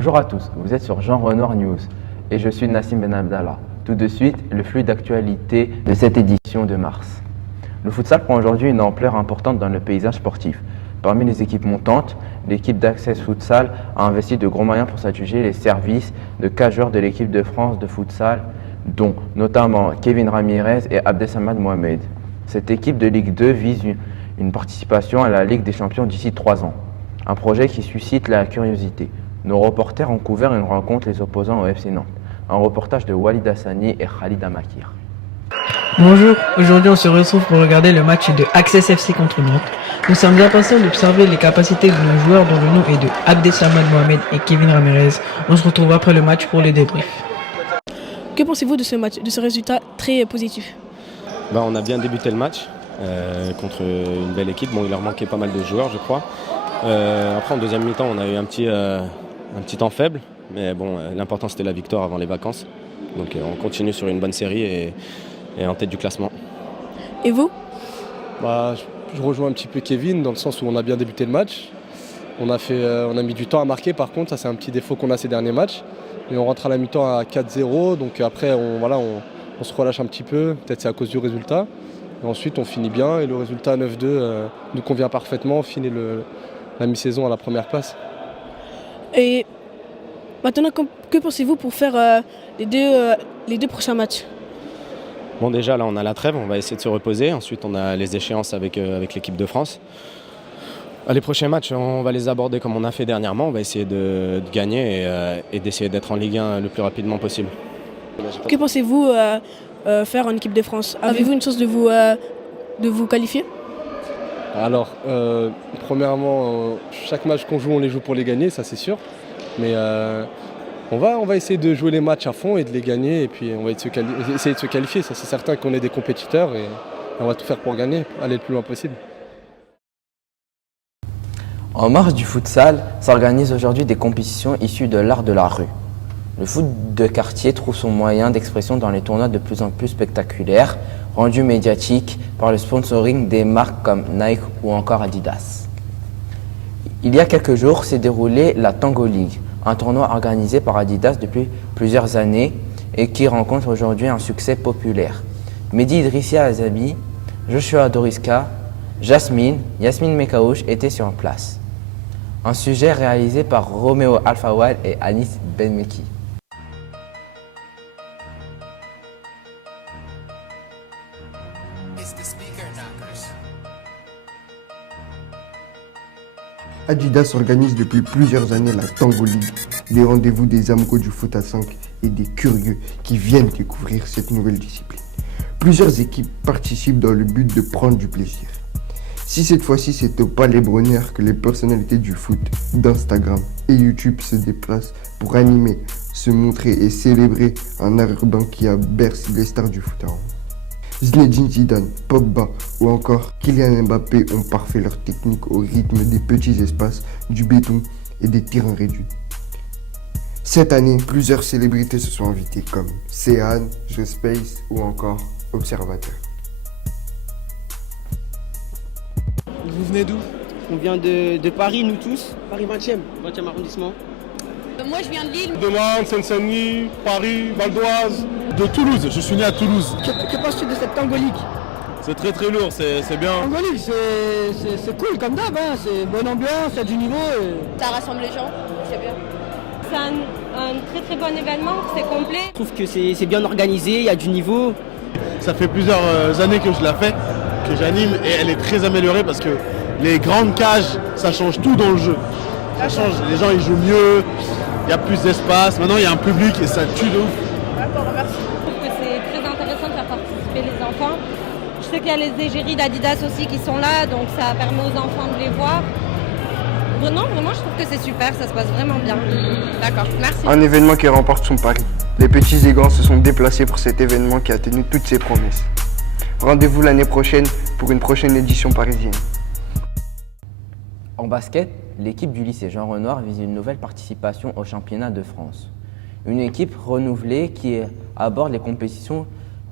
Bonjour à tous, vous êtes sur Jean Renoir News et je suis Nassim Ben Abdallah. Tout de suite, le flux d'actualité de cette édition de mars. Le futsal prend aujourd'hui une ampleur importante dans le paysage sportif. Parmi les équipes montantes, l'équipe d'Access Futsal a investi de gros moyens pour s'adjuger les services de 4 joueurs de l'équipe de France de futsal, dont notamment Kevin Ramirez et Abdesamad Mohamed. Cette équipe de Ligue 2 vise une participation à la Ligue des Champions d'ici 3 ans. Un projet qui suscite la curiosité. Nos reporters ont couvert une rencontre les opposants au FC Nantes. Un reportage de Walid Hassani et Khalid Amakir. Bonjour, aujourd'hui on se retrouve pour regarder le match de Access FC contre Nantes. Nous sommes impatients d'observer les capacités de nos joueurs dont le nom est de Abdesamad Mohamed et Kevin Ramirez. On se retrouve après le match pour les débriefs. Que pensez-vous de ce match, de ce résultat très positif? On a bien débuté le match contre une belle équipe. Bon, il leur manquait pas mal de joueurs, je crois. Après, en deuxième mi-temps, on a eu un petit temps faible. Mais bon, l'important, c'était la victoire avant les vacances. Donc on continue sur une bonne série et en tête du classement. Et vous? Je rejoins un petit peu Kevin dans le sens où on a bien débuté le match. On a mis du temps à marquer, par contre, ça c'est un petit défaut qu'on a ces derniers matchs. Et on rentre à la mi-temps à 4-0, donc après on se relâche un petit peu, peut-être c'est à cause du résultat. Et ensuite on finit bien et le résultat 9-2 nous convient parfaitement, on finit la mi-saison à la première place. Et maintenant, que pensez-vous pour faire les deux prochains matchs? Bon, déjà là on a la trêve, on va essayer de se reposer. Ensuite on a les échéances avec l'équipe de France. Les prochains matchs, on va les aborder comme on a fait dernièrement. On va essayer de gagner et d'essayer d'être en Ligue 1 le plus rapidement possible. Que pensez-vous faire en équipe de France? Avez-vous une chance de vous qualifier? Alors, premièrement, chaque match qu'on joue, on les joue pour les gagner, ça c'est sûr. Mais on va essayer de jouer les matchs à fond et de les gagner. Et puis on va essayer de se qualifier. Ça c'est certain qu'on est des compétiteurs et on va tout faire pour gagner, aller le plus loin possible. En marge du futsal, s'organisent aujourd'hui des compétitions issues de l'art de la rue. Le foot de quartier trouve son moyen d'expression dans les tournois de plus en plus spectaculaires, rendus médiatiques par le sponsoring des marques comme Nike ou encore Adidas. Il y a quelques jours s'est déroulé la Tango League, un tournoi organisé par Adidas depuis plusieurs années et qui rencontre aujourd'hui un succès populaire. Mehdi Idrissia Azabi, Joshua Doriska, Yasmine Mekaouche étaient sur place. Un sujet réalisé par Roméo Alfawal et Anis Benmeki. Adidas organise depuis plusieurs années la Tango League, des rendez-vous des amoureux du foot à 5 et des curieux qui viennent découvrir cette nouvelle discipline. Plusieurs équipes participent dans le but de prendre du plaisir. Si cette fois-ci c'est au Palais Brongniart que les personnalités du foot, d'Instagram et YouTube se déplacent pour animer, se montrer et célébrer un art urbain qui a bercé les stars du foot à hand. Zinedine Zidane, Pogba ou encore Kylian Mbappé ont parfait leur technique au rythme des petits espaces, du béton et des terrains réduits. Cette année, plusieurs célébrités se sont invitées comme Céane, Space ou encore Observateur. Vous venez d'où? On vient de Paris, nous tous. Paris 20e arrondissement. Moi je viens de Lille. De Nantes, Seine-Saint-Denis, Paris, Val d'Oise. De Toulouse, je suis né à Toulouse. Que penses-tu de cette Tango League? C'est très très lourd, c'est bien. Tango League, c'est cool comme d'hab, hein. C'est bonne ambiance, il y a du niveau. Ça rassemble les gens, c'est bien. C'est un très très bon événement, c'est complet. Je trouve que c'est bien organisé, il y a du niveau. Ça fait plusieurs années que je la fais, que j'anime et elle est très améliorée parce que les grandes cages, ça change tout dans le jeu. Ça change, les gens ils jouent mieux, il y a plus d'espace, maintenant il y a un public et ça tue de ouf. D'accord, merci. Je trouve que c'est très intéressant de faire participer les enfants. Je sais qu'il y a les égéries d'Adidas aussi qui sont là, donc ça permet aux enfants de les voir. Non, vraiment, je trouve que c'est super, ça se passe vraiment bien. D'accord, merci. Un événement qui remporte son pari. Les petits et grands se sont déplacés pour cet événement qui a tenu toutes ses promesses. Rendez-vous l'année prochaine pour une prochaine édition parisienne. En basket, l'équipe du lycée Jean Renoir vise une nouvelle participation au championnat de France. Une équipe renouvelée qui aborde les compétitions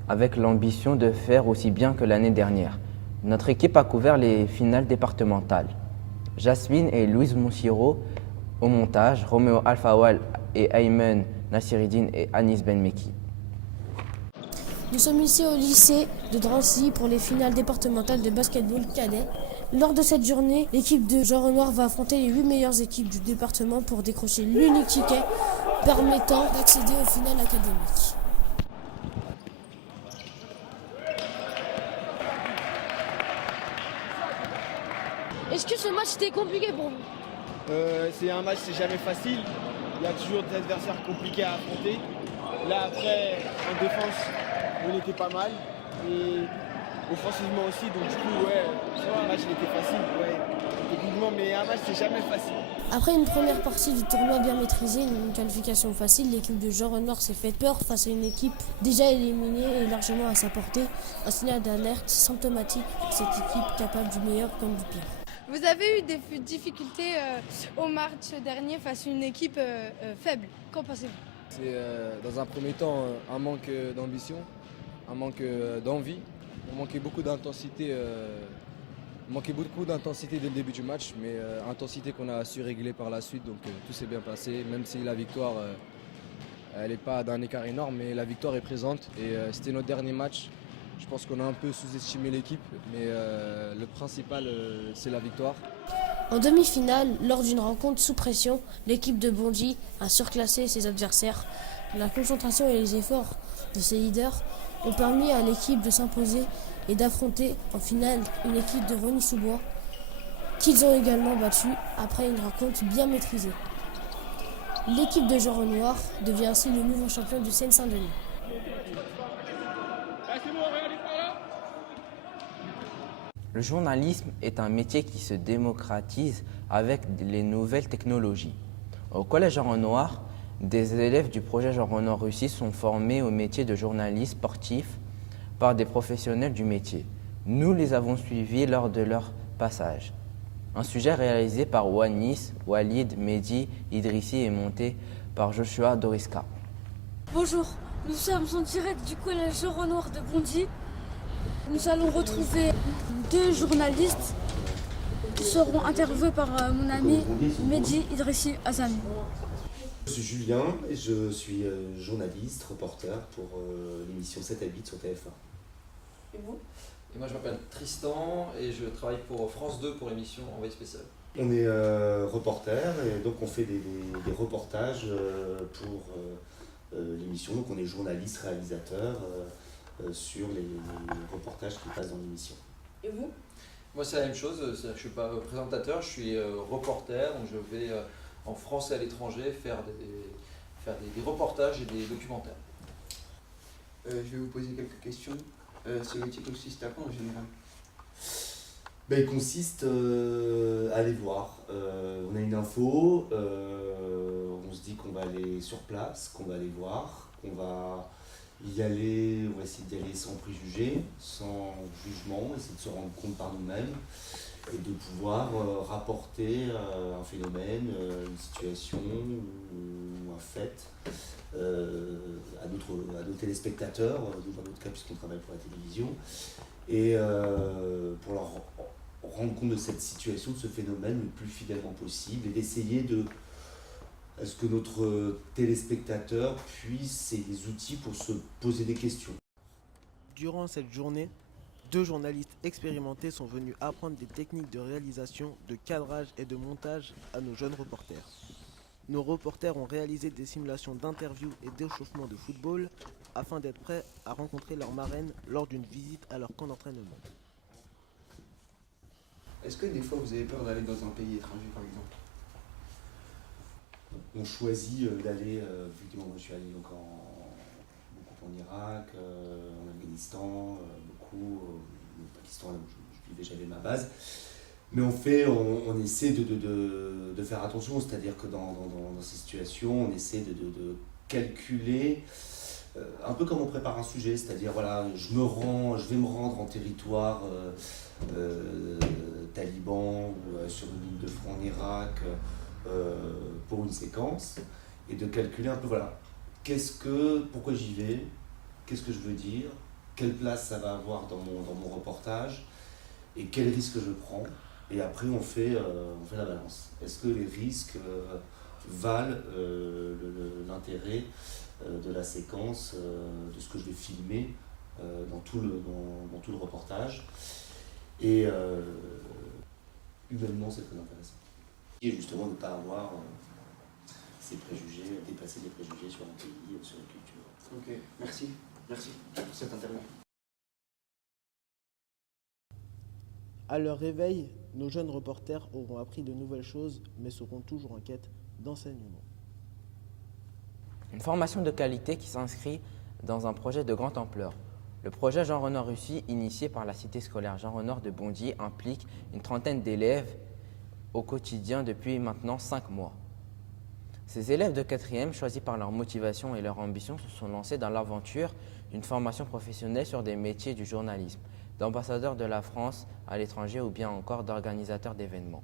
avec l'ambition de faire aussi bien que l'année dernière. Notre équipe a couvert les finales départementales. Jasmine et Louise Monsiro Au montage, Roméo Alfawal et Ayman Nassiruddin et Anis Benmeki. Nous sommes ici au lycée de Drancy pour les finales départementales de basketball cadet. Lors de cette journée, l'équipe de Jean Renoir va affronter les 8 meilleures équipes du département pour décrocher l'unique ticket permettant d'accéder aux finales académiques. Est-ce que ce match était compliqué pour vous? C'est un match, c'est jamais facile. Il y a toujours des adversaires compliqués à affronter. Là après, en défense, on était pas mal. Et offensivement aussi, donc du coup, ouais, le match il était facile, ouais, techniquement, mais un match c'est jamais facile. Après une première partie du tournoi bien maîtrisée, une qualification facile, l'équipe de Jean Renoir s'est fait peur face à une équipe déjà éliminée et largement à sa portée. Un signal d'alerte symptomatique pour cette équipe capable du meilleur comme du pire. Vous avez eu des difficultés au match dernier face à une équipe faible. Qu'en pensez-vous? C'est dans un premier temps un manque d'ambition, un manque d'envie. On manquait beaucoup d'intensité dès le début du match, mais intensité qu'on a su régler par la suite, donc tout s'est bien passé, même si la victoire, elle n'est pas d'un écart énorme, mais la victoire est présente et c'était notre dernier match. Je pense qu'on a un peu sous-estimé l'équipe, mais le principal, c'est la victoire. En demi-finale, lors d'une rencontre sous pression, l'équipe de Bondy a surclassé ses adversaires. La concentration et les efforts de ses leaders ont permis à l'équipe de s'imposer et d'affronter en finale une équipe de Rosny-sous-Bois qu'ils ont également battu après une rencontre bien maîtrisée. L'équipe de Jean Renoir devient ainsi le nouveau champion du Seine-Saint-Denis. Le journalisme est un métier qui se démocratise avec les nouvelles technologies. Au Collège Jean Renoir, des élèves du projet Jean Renoir Russie sont formés au métier de journaliste sportif par des professionnels du métier. Nous les avons suivis lors de leur passage. Un sujet réalisé par Wanis, Walid, Mehdi, Idrissi et monté par Joshua Doriska. Bonjour, nous sommes en direct du collège Jean Renoir de Bondy. Nous allons retrouver deux journalistes qui seront interviewés par mon ami Mehdi Idrissi Azami. Je suis Julien et je suis journaliste, reporter pour l'émission 7 à 8 sur TF1. Et vous? Et moi je m'appelle Tristan et je travaille pour France 2 pour l'émission Envoyé spécial. On est reporter et donc on fait des reportages pour l'émission. Donc on est journaliste, réalisateur sur les reportages qui passent dans l'émission. Et vous? Moi c'est la même chose, c'est-à-dire que je ne suis pas présentateur, je suis reporter, donc je vais en France et à l'étranger faire des reportages et des documentaires. Je vais vous poser quelques questions. Ce métier consiste à quoi en général? Il consiste à aller voir. On a une info, on se dit qu'on va aller sur place, qu'on va aller voir, qu'on va y aller, on va essayer d'y aller sans préjugés, sans jugement, essayer de se rendre compte par nous-mêmes et de pouvoir rapporter un phénomène, une situation ou un fait à nos téléspectateurs, dans notre cas puisqu'on travaille pour la télévision, et pour leur rendre compte de cette situation, de ce phénomène le plus fidèlement possible et d'essayer à ce que notre téléspectateur puisse ait des outils pour se poser des questions. Durant cette journée, deux journalistes expérimentés sont venus apprendre des techniques de réalisation, de cadrage et de montage à nos jeunes reporters. Nos reporters ont réalisé des simulations d'interviews et d'échauffement de football afin d'être prêts à rencontrer leur marraine lors d'une visite à leur camp d'entraînement. Est-ce que des fois vous avez peur d'aller dans un pays étranger par exemple? On choisit d'aller, effectivement, moi je suis allé donc beaucoup en Irak, en Afghanistan, beaucoup au Pakistan, là où j'avais ma base. Mais on essaie de faire attention, c'est-à-dire que dans ces situations, on essaie de calculer, un peu comme on prépare un sujet, c'est-à-dire voilà, je vais me rendre en territoire taliban ou sur une ligne de front en Irak pour une séquence, et de calculer un peu, voilà, pourquoi j'y vais, qu'est-ce que je veux dire, quelle place ça va avoir dans mon reportage, et quel risque je prends. Et après, on fait la balance. Est-ce que les risques valent l'intérêt de la séquence, de ce que je vais filmer dans tout le reportage. Et humainement, c'est très intéressant. Et justement, de ne pas avoir ces préjugés, dépasser des préjugés sur un pays, sur une culture. Ok, merci pour cette interview. À leur réveil, nos jeunes reporters auront appris de nouvelles choses, mais seront toujours en quête d'enseignement. Une formation de qualité qui s'inscrit dans un projet de grande ampleur. Le projet Jean Renard Russie, initié par la cité scolaire Jean Renard de Bondy, implique une trentaine d'élèves au quotidien depuis maintenant 5 mois. Ces élèves de 4e, choisis par leur motivation et leur ambition, se sont lancés dans l'aventure d'une formation professionnelle sur des métiers du journalisme, d'ambassadeurs de la France à l'étranger ou bien encore d'organisateurs d'événements.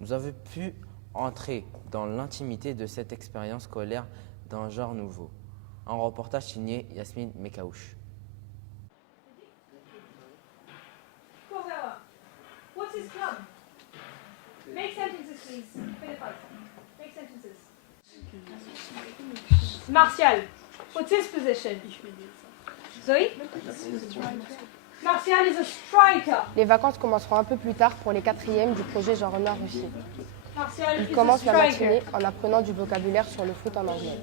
Nous avons pu entrer dans l'intimité de cette expérience scolaire d'un genre nouveau. Un reportage signé Yasmine Mekaouche. What's his club? Make sentences, please. Philippa. Make sentences. Martial. What's his position? Zoe? Martial is a striker. Les vacances commenceront un peu plus tard pour les 4e du projet Jean Renard Russie. Martial Ils is commencent a la striker. matinée en apprenant du vocabulaire sur le foot en anglais.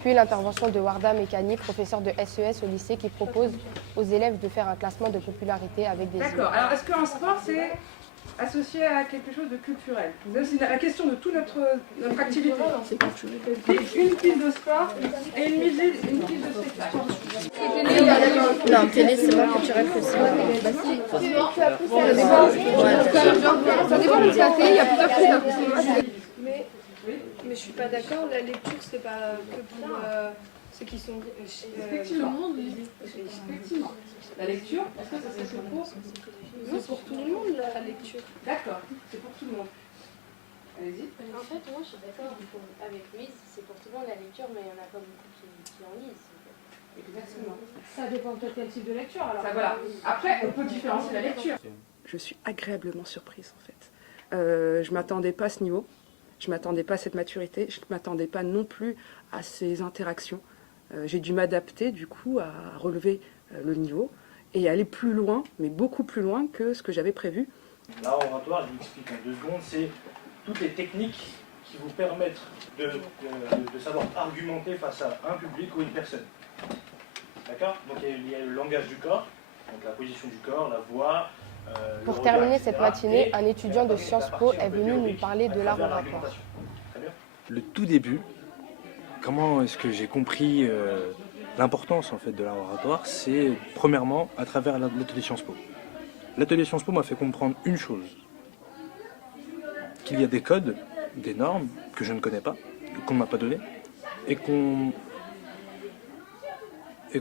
Puis l'intervention de Warda Mekani, professeur de SES au lycée, qui propose aux élèves de faire un classement de popularité avec des images. D'accord. Alors, est-ce qu'un sport, c'est associé à quelque chose de culturel? C'est la question de toute notre activité. Une pile de sport et une pile de spectacle. Non, télé, c'est pas culturel que ça. Ça dépend du café, il y a plusieurs piles. Mais je suis pas d'accord, la lecture c'est pas que pour ceux qui sont... Effectivement. Effectivement. La lecture, est-ce que ça c'est pour? C'est pour tout le monde la lecture. D'accord, c'est pour tout le monde. Allez-y. En fait, moi je suis d'accord avec Louise, c'est pour tout le monde la lecture, mais il n'y en a pas beaucoup qui en lisent. Exactement. Ça dépend de quel type de lecture alors. Ça, voilà. Après, on peut différencier la lecture. Je suis agréablement surprise en fait. Je ne m'attendais pas à ce niveau, je ne m'attendais pas à cette maturité, je ne m'attendais pas non plus à ces interactions. J'ai dû m'adapter du coup à relever le niveau et aller plus loin, mais beaucoup plus loin que ce que j'avais prévu. L'art oratoire, je vous explique en 2 secondes, c'est toutes les techniques qui vous permettent de savoir argumenter face à un public ou une personne. D'accord? Donc il y a le langage du corps, donc la position du corps, la voix. Pour terminer cette matinée, un étudiant de Sciences Po est venu nous parler de l'art oratoire. Le tout début, comment est-ce que j'ai compris l'importance en fait de l'art oratoire, c'est premièrement à travers l'atelier Sciences Po. L'atelier Sciences Po m'a fait comprendre une chose, qu'il y a des codes, des normes que je ne connais pas, qu'on ne m'a pas donné, et qu'on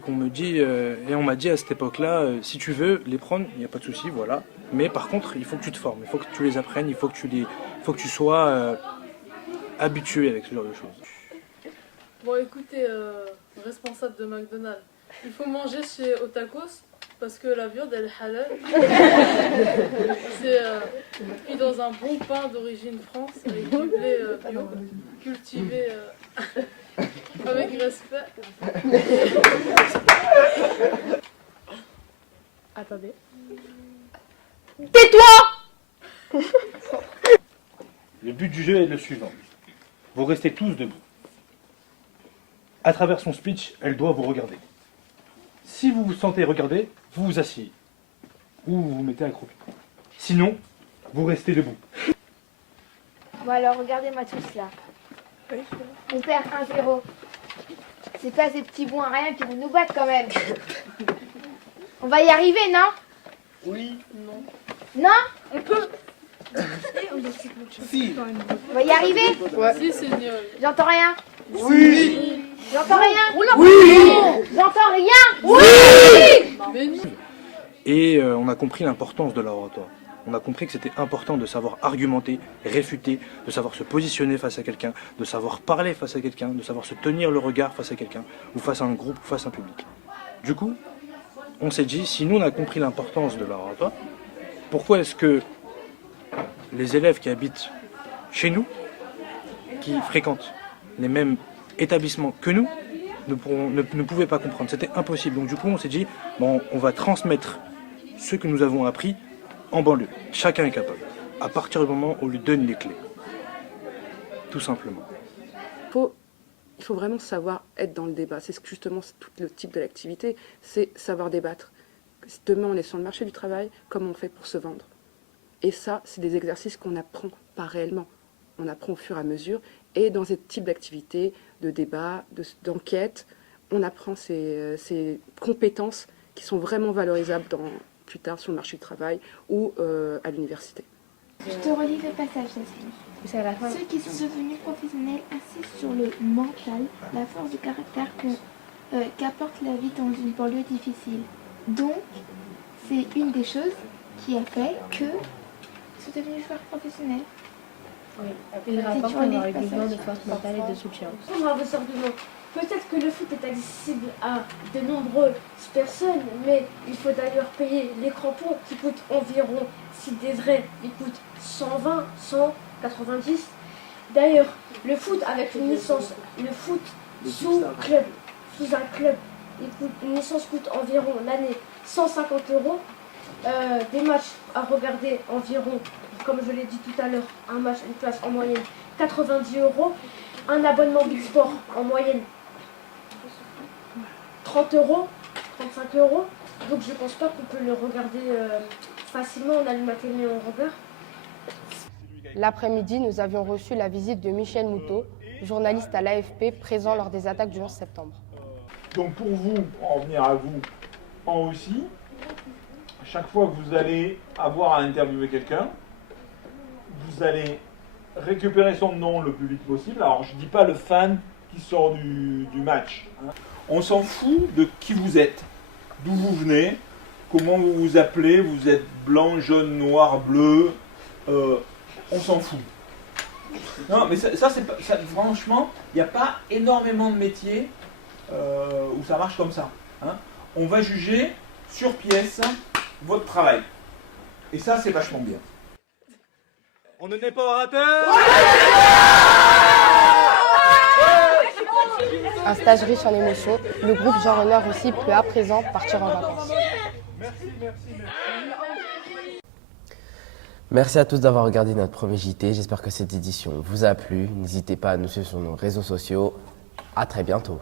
me dit, et on m'a dit à cette époque-là, si tu veux les prendre, il n'y a pas de souci, voilà. Mais par contre, il faut que tu te formes, il faut que tu les apprennes, il faut que tu sois habitué avec ce genre de choses. Bon, écoutez, responsable de McDonald's, il faut manger chez Otakos parce que la viande elle est halal. C'est cuit dans un bon pain d'origine France avec du blé bio, cultivé avec respect. Attendez. Tais-toi! Le but du jeu est le suivant. Vous restez tous debout. À travers son speech, elle doit vous regarder. Si vous vous sentez regarder, vous vous asseyez. Ou vous vous mettez accroupi. Sinon, vous restez debout. Bon alors, regardez-moi tous là. On perd 1-0. C'est pas ces petits bons à rien qui vont nous battre quand même. On va y arriver, non? Oui. Non. Non? On peut. Si. On va y arriver? Ouais. Si, c'est mieux. J'entends rien. Oui. J'entends rien. Oui. J'entends rien. Oui. Mais non. Et on a compris l'importance de l'art oratoire. On a compris que c'était important de savoir argumenter, réfuter, de savoir se positionner face à quelqu'un, de savoir parler face à quelqu'un, de savoir se tenir le regard face à quelqu'un, ou face à un groupe, ou face à un public. Du coup, on s'est dit, si nous on a compris l'importance de l'art oratoire, pourquoi est-ce que les élèves qui habitent chez nous, qui fréquentent les mêmes établissements que nous, ne pouvaient pas comprendre. C'était impossible. Donc du coup, on s'est dit, bon, on va transmettre ce que nous avons appris en banlieue. Chacun est capable. À partir du moment où on lui donne les clés. Tout simplement. Il faut vraiment savoir être dans le débat. C'est justement tout le type de l'activité, c'est savoir débattre. Demain, on est sur le marché du travail, comment on fait pour se vendre? Et ça, c'est des exercices qu'on n'apprend pas réellement. On apprend au fur et à mesure. Et dans ce type d'activité, de débat, d'enquête, on apprend ces compétences qui sont vraiment valorisables plus tard sur le marché du travail ou à l'université. Je te relis le passage, Jasmine. Ceux qui sont devenus professionnels insistent sur le mental, la force de caractère qu'apporte la vie dans une banlieue difficile. Donc, c'est une des choses qui a fait que ils sont devenus joueurs professionnels. Oui, il rapporte avoir eu besoin de force mentale et de soutien. Bravo, argument. Peut-être que le foot est accessible à de nombreuses personnes, mais il faut d'ailleurs payer les crampons qui coûtent environ, si des vrais, ils coûtent 120, 190. D'ailleurs, le foot avec une licence, le foot sous un club, une licence coûte environ l'année 150 €. Des matchs à regarder environ, comme je l'ai dit tout à l'heure, un match, une place en moyenne 90 €. Un abonnement Big Sport en moyenne 30 €, 35 €. Donc je pense pas qu'on peut le regarder facilement. On allume la télé et on regarde. L'après-midi, nous avions reçu la visite de Michel Moutot, journaliste à l'AFP présent lors des attaques du 11 septembre. Donc pour vous, en venir à vous, en aussi, chaque fois que vous allez avoir à interviewer quelqu'un, vous allez récupérer son nom le plus vite possible. Alors je ne dis pas le fan qui sort du match. Hein. On s'en fout de qui vous êtes, d'où vous venez, comment vous vous appelez, vous êtes blanc, jaune, noir, bleu, on s'en fout. Non mais ça c'est pas, franchement, il n'y a pas énormément de métiers où ça marche comme ça. Hein. On va juger sur pièce votre travail. Et ça c'est vachement bien. On ne naît pas orateur. Un stage riche en émotions, le groupe Jean Renard aussi peut à présent partir en vacances. Merci à tous d'avoir regardé notre premier JT. J'espère que cette édition vous a plu. N'hésitez pas à nous suivre sur nos réseaux sociaux. À très bientôt.